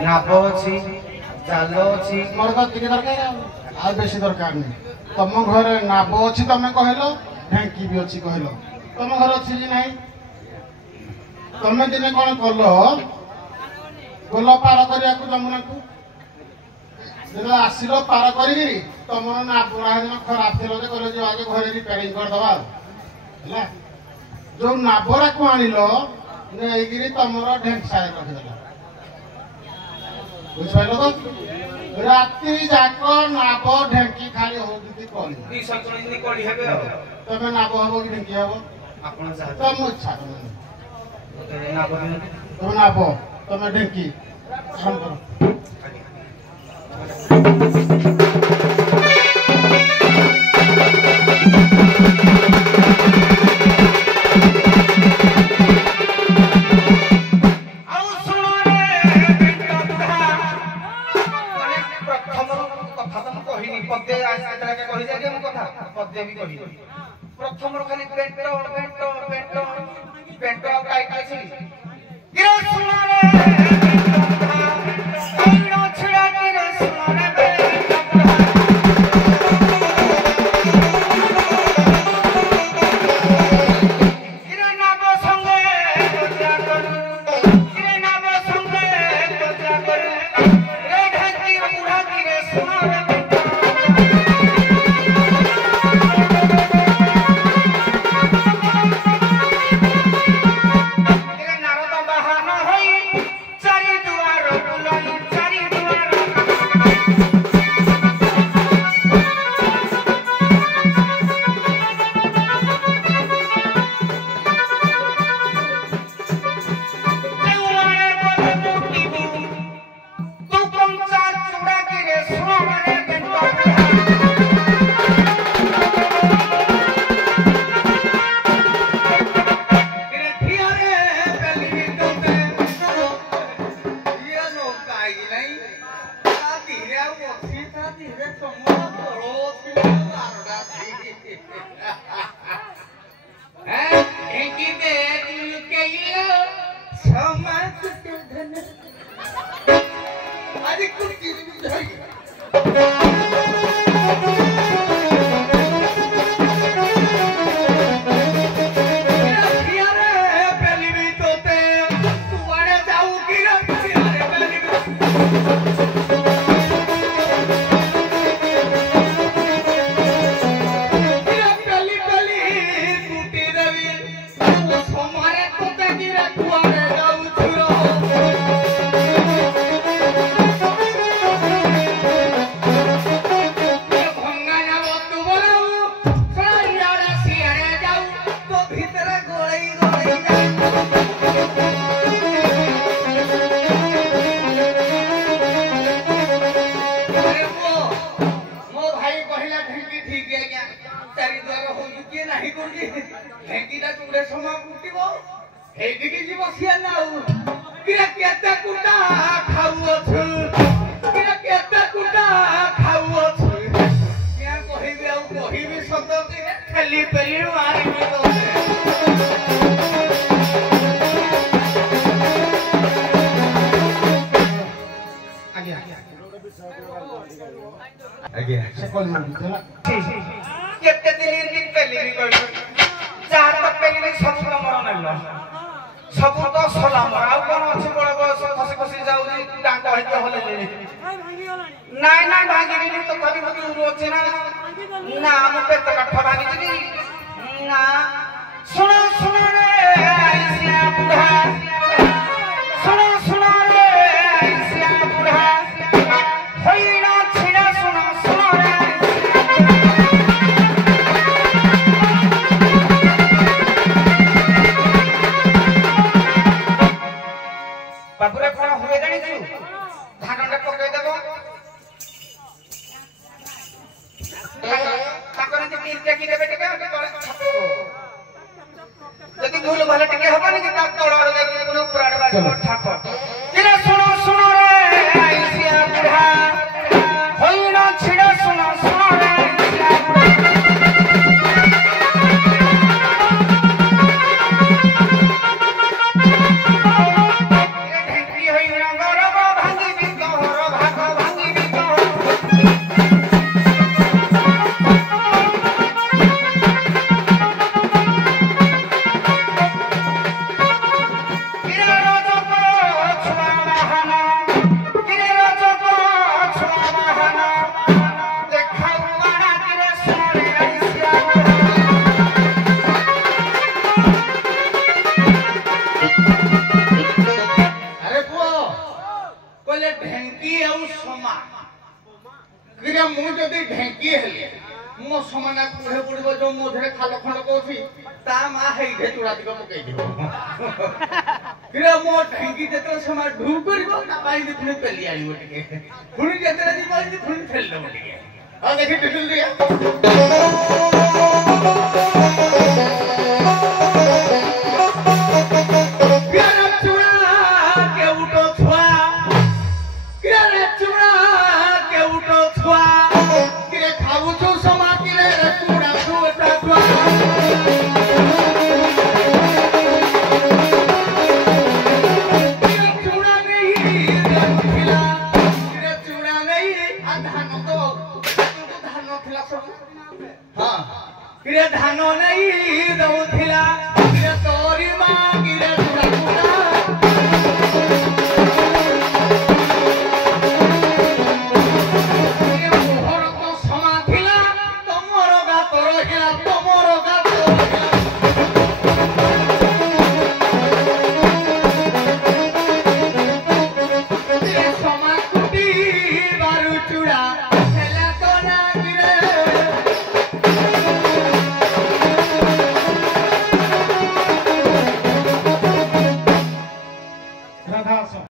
नाप अच्छी जाल अच्छी मोर तो टिके दरकार आ बेसी दरकार नहीं तुम घर नाप अच्छी तुम कहल ढेंकी भी अच्छी कहल तुम घर अच्छी कि नहीं तुम दिने कौन कल गल पार करने जमुना को जो आसिल पार कर तुम नाप दिन खराब थी कह जो आगे घर रिपेयरिंग करदे जो नाबरा को आनिल नहीं तुम ढेंसा रखिदेल बुझल तो राति जाक नाब ढेंकी खाली हो तुम नाब हम कि ढेंकी हम तुम इच्छा तुम नाब तुम ढेंकी आरंभ प्रथम खाली पेट पेट पेट पेट काई खाइछि सब तो सलाम आउ कोन अछि बड़ बयस खसी खसी जाउली डांग होइते होले नाइ ना भागिनी तो कभी कभी रोचे ना ना हम पेट कट्ठा भागी दी ना सुनो सुनो रे ऐसिया बुढ़ा सुनो सुनो रे ऐसिया बुढ़ा होई ना छिड़ा सुनो सुनो रे बाबुरे कोन हुए जानि छु धानडा पकई देबो ताकरे जे कीर्ते की देबे टिके तळे छापो यदि भूल भले टिके हबनी कि ता तळर जे कोन पुराड बाजी ठाको किरे सुनो सुनो रे ऐसिया बुढ़ा होई ना छिड़ा सुनो सुनो रे ऐसिया बुढ़ा ढेंकी होई ना गरब भांगी कहले ढेंकी और समा किरे मु जदी ढेंकी हेले मो समाना पुढे पड़िबो जो मोधरे खालो खंड कोथि ता मा हेइधे चुराती को पकई दिबो किरे मो ढेंकी जेतरे समा ढू करबो ता बाई दे पुणे पेली आइबो टिके पुणी जेतरे दी बाई दे पुणी ठेल दबो टिके आ देखि टिकल दिया